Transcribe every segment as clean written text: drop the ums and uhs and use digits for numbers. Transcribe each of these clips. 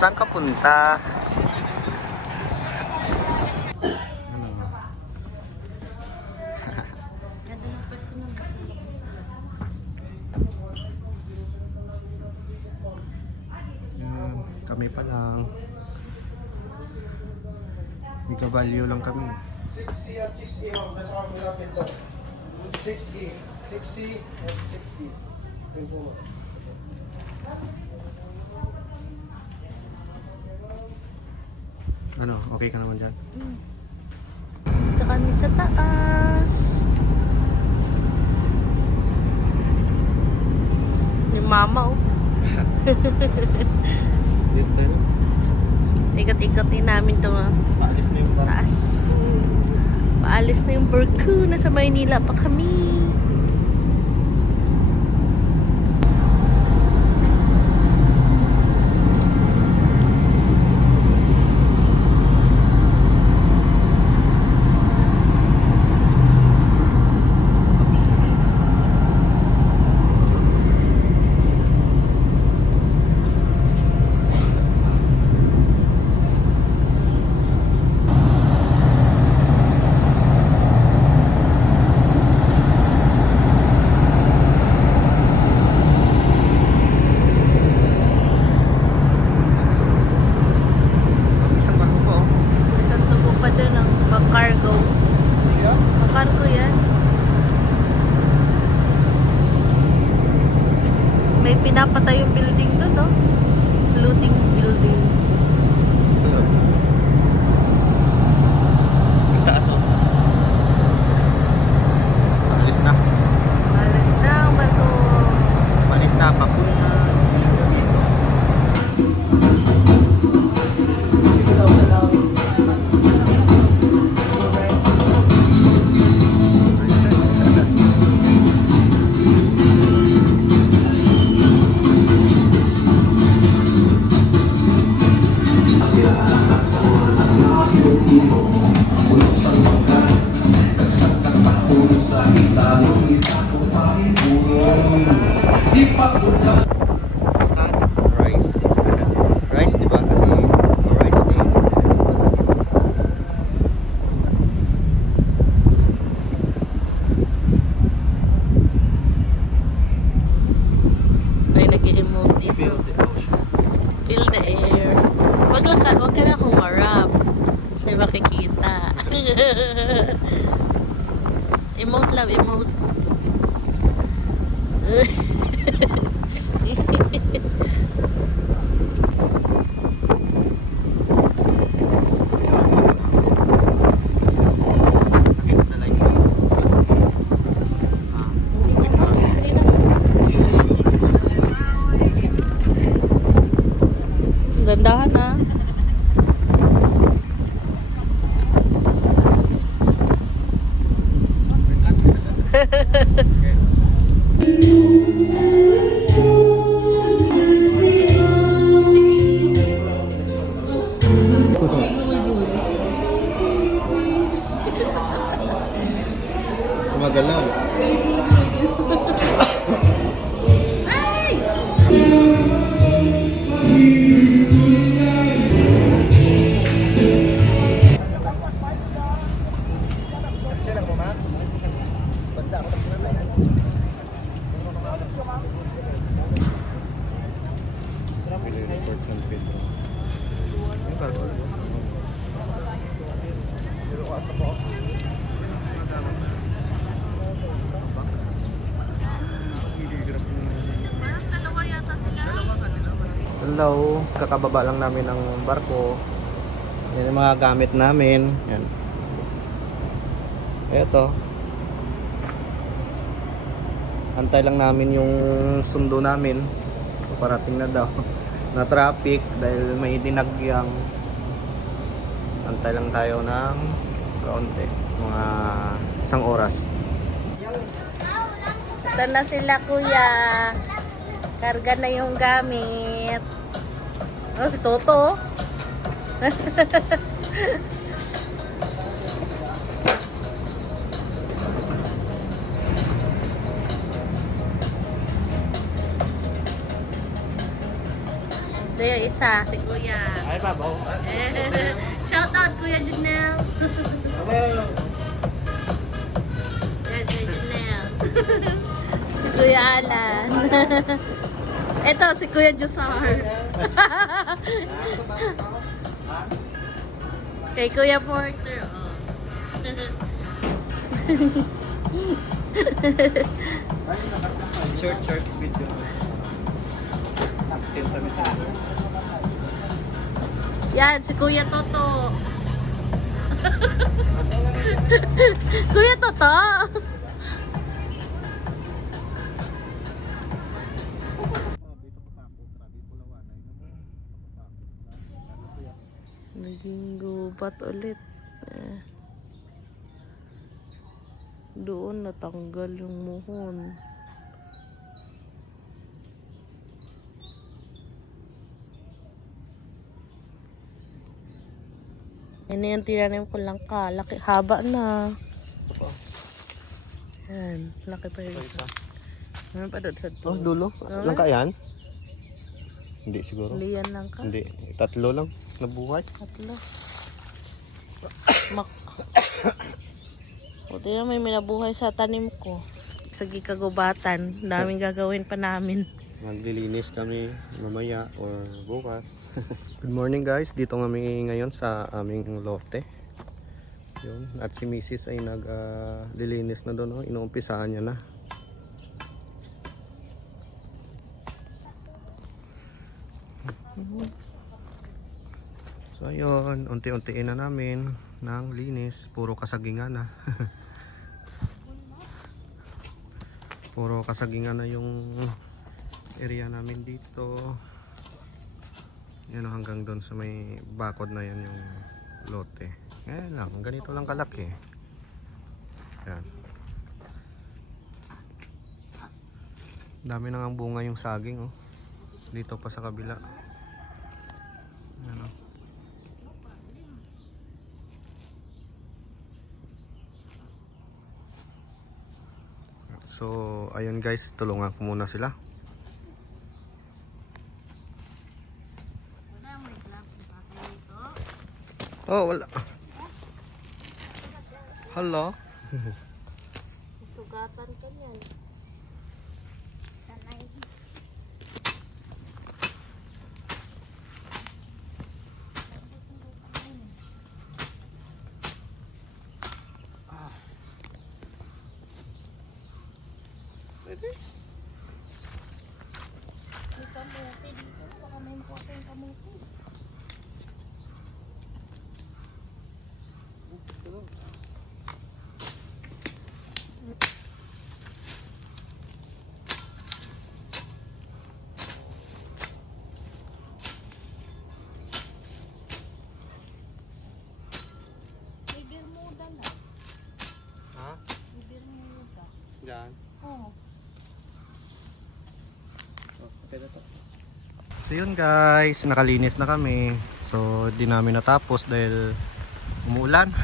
Saan ka punta? Yan, kami pa lang. Dito value lang kami. 6C at 6E, ma'am. Nasa kami natin ito. 6E. 6C at 6E. Yun po, ma'am. Ano, okay ka naman dyan? Dito kami sa taas. Yung mama, oh. Dito tayo. Ikot-ikotin namin ito, Paalis na yung barko. taas. Paalis na yung barko. Nasa Maynila pa kami. Isang barko po. Isang tubo pa doon ang cargo. Cargo yan. May pinapatay yung building doon, no? Floating building. Taas o. Paalis na. Alas na ang barko. Paalis na. Papunta. Sunrise. Rice, di ba? Kasi rice din. May nag-emote dito. Feel the ocean. Feel the air. Wag ka na humarap. Kasi makikita. Emote lang, emote. Against the light rays. Gandahan na. Gumagalaw. Port San Pedro. Yung barko. Dalawa yata sila. Hello, kakababa lang namin ng barko. Yan yung mga gamit namin. Yan. Eto. Antay lang namin yung sundo namin. Parating na daw. Na traffic dahil may dinagyang. Antay lang tayo ng kaunti. Mga 1 oras. Ito na sila, kuya. Karga na yung gamit. Oh, si Toto. Ito yung isa, si Kuya. Ay, babaw. Shout out, Kuya Junel. Kuya Junel. Si Kuya Alan. Ito, si Kuya Jusar. Kay Kuya Porter. Oh. Short video. Sale sa messenger. Yan, si Kuya Toto. Kuya Toto. Naging gubat ulit. Doon natanggal yung muhon. Yan yung tinanim ko lang ka. Laki, haba na. Yan, laki pa yung isa. Ano pa doon sa Oh, dulo. Okay. Lang ka yan? Hindi siguro. Liyan lang ka. Hindi. 3 lang nabuhay. Tatlo. Buti na may minabuhay sa tanim ko. Sa gikagubatan, daming gagawin pa namin. Maglilinis kami mamaya or bukas. Good morning guys. Dito kami ngayon sa aming lote. Yun. At si Mrs. ay naglilinis na doon. Oh. Inuumpisaan niya na. So ayun, unti-untiin na namin ng linis. Puro kasagingan na. Puro kasagingan na yung area namin dito. Yan hanggang doon sa may bakod na yan yung lote. Ayan lang, ganito lang kalaki. Yan. Dami nang ang bunga yung saging oh. Dito pa sa kabila. Ano? So, ayun guys, tulungan ko muna sila. Oh, wala. Hello? Sugatan ka niyan. Sanay. Pwede? May kamuti dito. Baka may importe yung kamuti. May Bermuda na. Ha? May Bermuda. Diyan. Oo. So yun guys, nakalinis na kami. So di namin natapos dahil umuulan.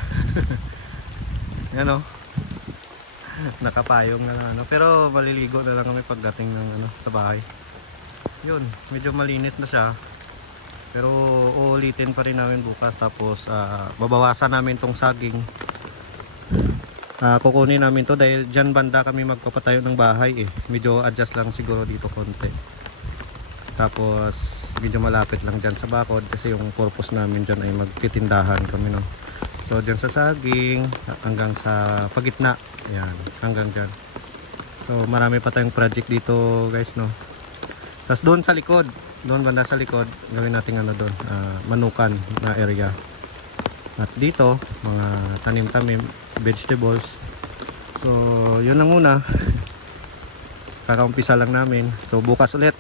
Yan o. Nakapayong na lang, ano. Pero maliligo na lang kami pagdating ng sa bahay. Yun, medyo malinis na siya. Pero uulitin pa rin namin bukas. Tapos babawasan namin tong saging. Kukunin namin to dahil dyan banda kami magpapatayo ng bahay eh. Medyo adjust lang siguro dito konti. Tapos medyo malapit lang dyan sa bakod kasi yung purpose namin dyan ay magtitindahan kami, no. So dyan sa saging hanggang sa pagitna, yan, hanggang dyan. So marami pa tayong project dito guys, no. Tapos doon sa likod, doon banda sa likod, gawin natin doon, manukan na area. At dito mga tanim-tanim, vegetables. So yun lang muna, kakaumpisa lang namin. So bukas ulit.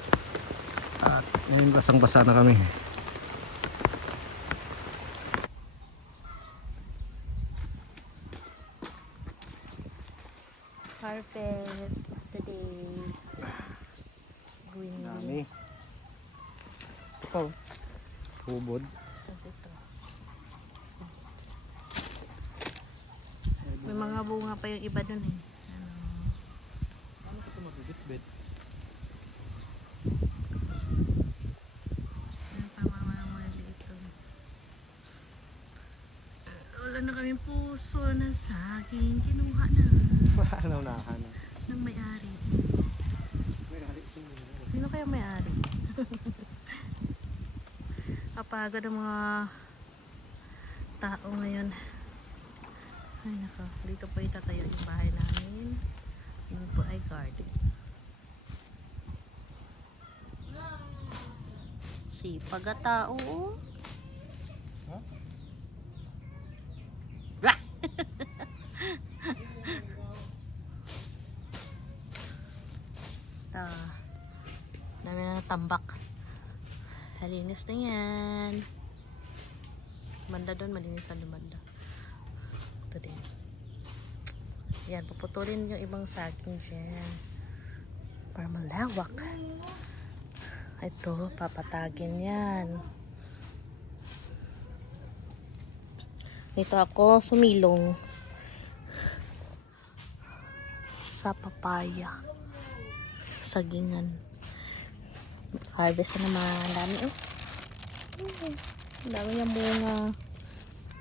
At ngayon basang-basa na kami. Harvest today. Green. Dami. Ito. Hubod. Tapos ito. May mga bunga pa yung iba dun eh. Ano ito mabibit-bit? Saging, kinuha na Ano na, ano? ng may-ari. Sino kaya may-ari? Kapagod ang mga tao ngayon. Ay nako, dito po itatayo yung bahay namin. Yun po ay garden. Sipag at tao. Huh? Dami na tambak. Malinis na yan. Banda doon, malinis na banda. Ito din. Yan, puputulin yung ibang saging dyan. Para malawak. Ito, papatagin yan. Dito ako sumilong sa papaya. Sagingan. Harvest na naman. Ang dami oh. Ang dami niyang bunga.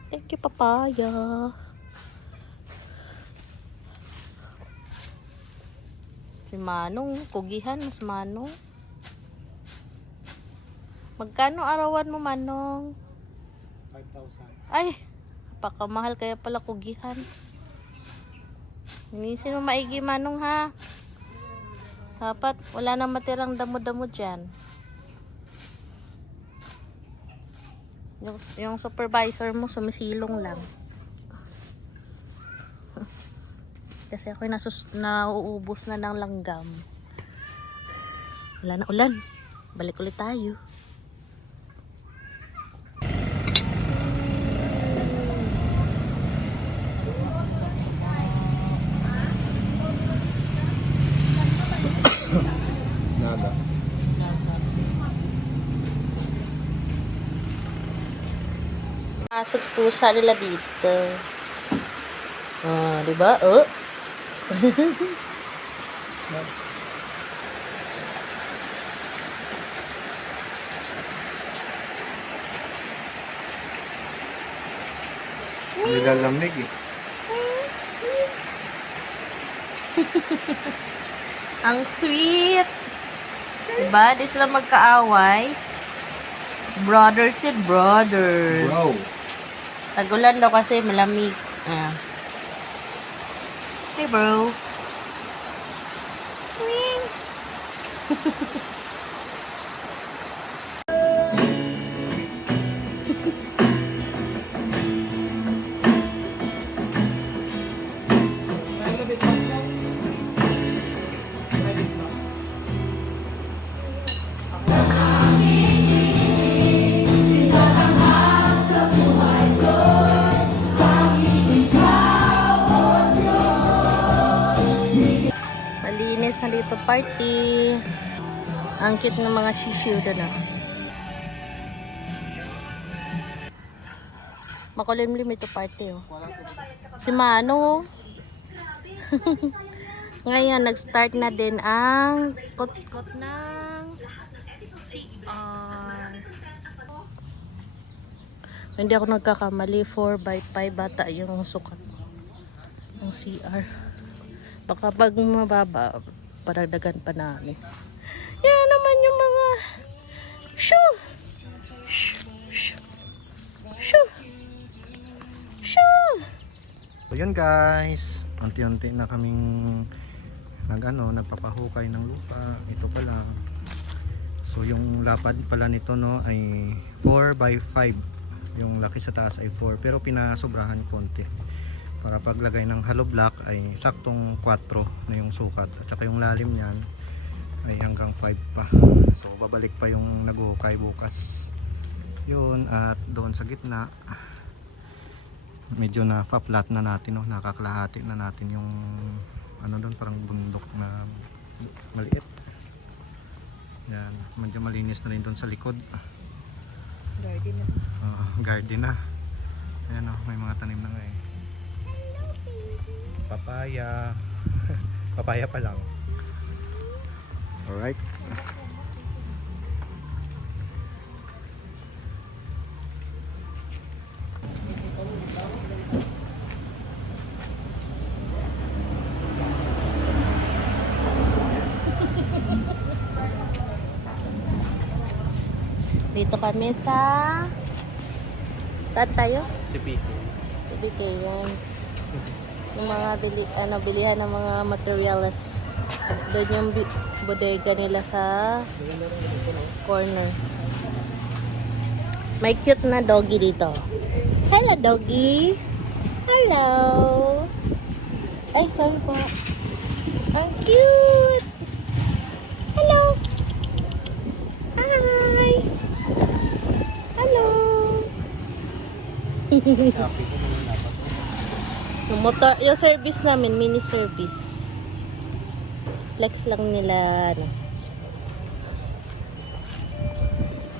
Thank you, papaya. Si Manong, kugihan, mas Manong. Magkano arawan mo, Manong? 5,000. Ay, napakamahal kaya pala kugihan. Inisin mo maigi, Manong, ha? Dapat wala nang matirang damo-damo dyan. Yung supervisor mo sumisilong lang. Kasi ako'y nauubos na ng langgam. Wala na ulan. Balik ulit tayo. Nada. Asot pusa nila dito. Ah, di ba? Oh. Nilalamig eh. Ang sweet. Diba? Di sila magkaaway. Brothers and brothers. Bro. Tagulan daw kasi malamig. Ayan. Hey bro. Wing. Malinis na dito party. Ang cute ng mga shishu doon ah. Makulimlim ito party oh. Si Mano. Ngayon nag-start na din ang kot-kot ng CR. Hindi ako nagkakamali, 4x5 bata yung sukat ng CR. Baka pag mababa, paragdagan pa namin. Yan naman yung mga shoo! Shoo! Shoo! Shoo! Shoo! So yun guys, unti-unti na kaming nagpapahukay ng lupa. Ito pala. So yung lapad pala nito no ay 4x5. Yung laki sa taas ay 4 pero pinasobrahan konti. Para paglagay ng hollow block ay saktong 4 na yung sukat. At saka yung lalim niyan ay hanggang 5 pa. So babalik pa yung naghuhukay bukas. Yun, at doon sa gitna medyo na pa-flat na natin, no? Nakakalahati na natin yung ano doon, parang bundok na maliit. Yan, medyo malinis na rin doon sa likod. Garden na. Garden na. Ayan, oh, may mga tanim na nga eh. Papaya. Papaya pa lang. Alright. Dito kami sa... Saan tayo? Si Piki. BK yan. Yung mga bilihan ng mga materials. Doon yung bodega nila sa corner. May cute na doggy dito. Hello, doggy. Hello. Ay, sorry po. Ang cute. Hello. Hi. Hello. Yung motor, yung service namin, mini service. Flex lang nila, ano.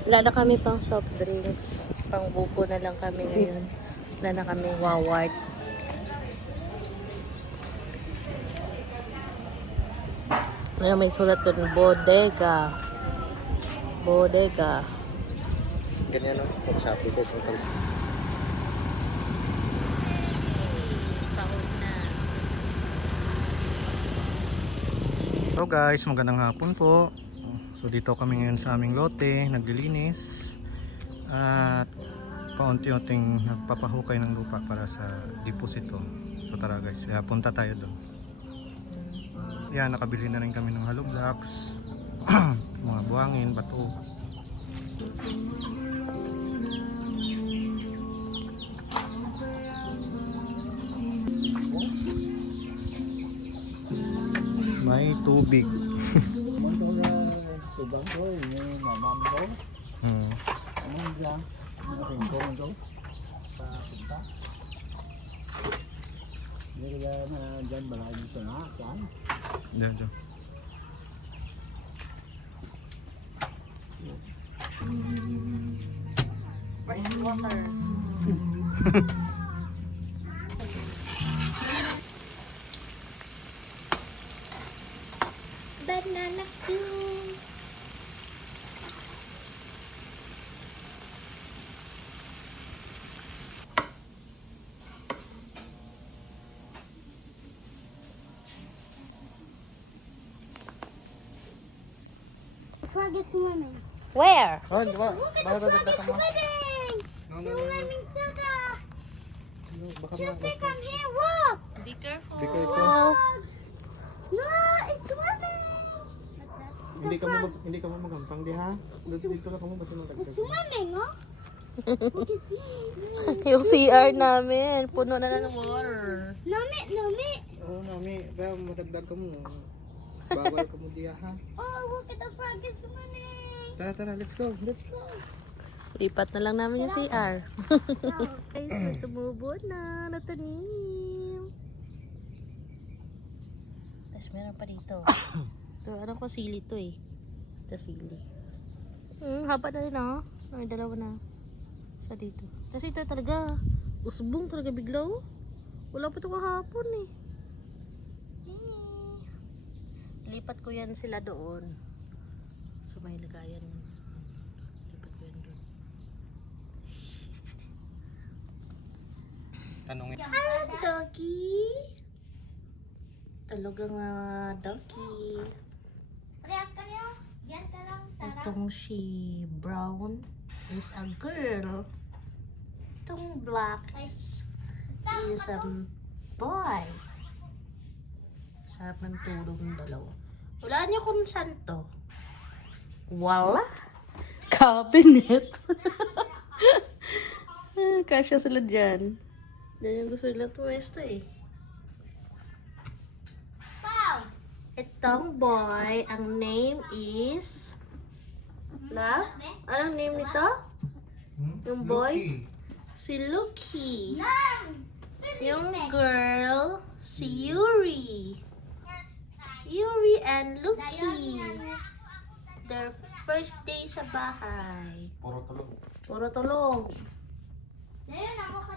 Wala na kami pang soft drinks. Pang buko na lang kami ngayon. Wala na kami waward. Ano, may sulat doon, bodega. Bodega. Ganyan lang. Pag Shopee ko sa Hello guys, magandang hapon po. So dito kami ngayon sa aming lote, naglilinis at paunti-unting nagpapahukay ng lupa para sa deposito. So tara guys, punta tayo doon. Yan, nakabili na rin kami ng hollow blocks, mga buhangin, bato. May tubig. Diyan, diyan. Fresh water. Banana cue. Frog is swimming. Where? Oh, di ba? Look at Baka the frog is dadagdagan mo. swimming. No, no, no, no. Swimming to the. Baka Jesse, come here. Look. Be careful. Be careful. Frog. No, it's swimming. Hindi ka mo magampang di ha. Dito ka mo basta It's magdagdag. swimming, oh. Look, it's swimming. Yung CR namin, puno na ng water. Nami, nami. Oo, nami, kaya madagdag ka mo. Bawal ka mo diya ha. Oh, look at the frog is swimming. Tara, tara, let's go. Let's go. Lipat na lang namin yung CR. Guys, may tumubo na. Natanim. Tapos meron pa dito. Ito, alam ko sili to eh. Ito sili. Haba na rin ah. May dalawa na. Sa dito. Kasi ito talaga, usbong talaga bigla oh. Wala pa ito kahapon eh. Lipat ko yan sila doon. So may lagayan. Lipat ko yan doon. Tanongin. Hello, doggy. Talagang doggy. Parehas ka niyo. Yan ka lang, Sarah. Itong si brown is a girl. Itong black is a boy. Sarap ng tulog ng dalawa. Wala niyo kung saan to. Wala. Cabinet. Kasya sila dyan. Yan yung gusto nilang tumesto eh. Wow. Itong boy, ang name is... Na? Anong name nito? Yung boy? Si Lucky. Yung girl, si Yuri. Yuri and Lucky. Their first day sa bahay. Puro tulog. Puro tulog. Ngayon, ako ka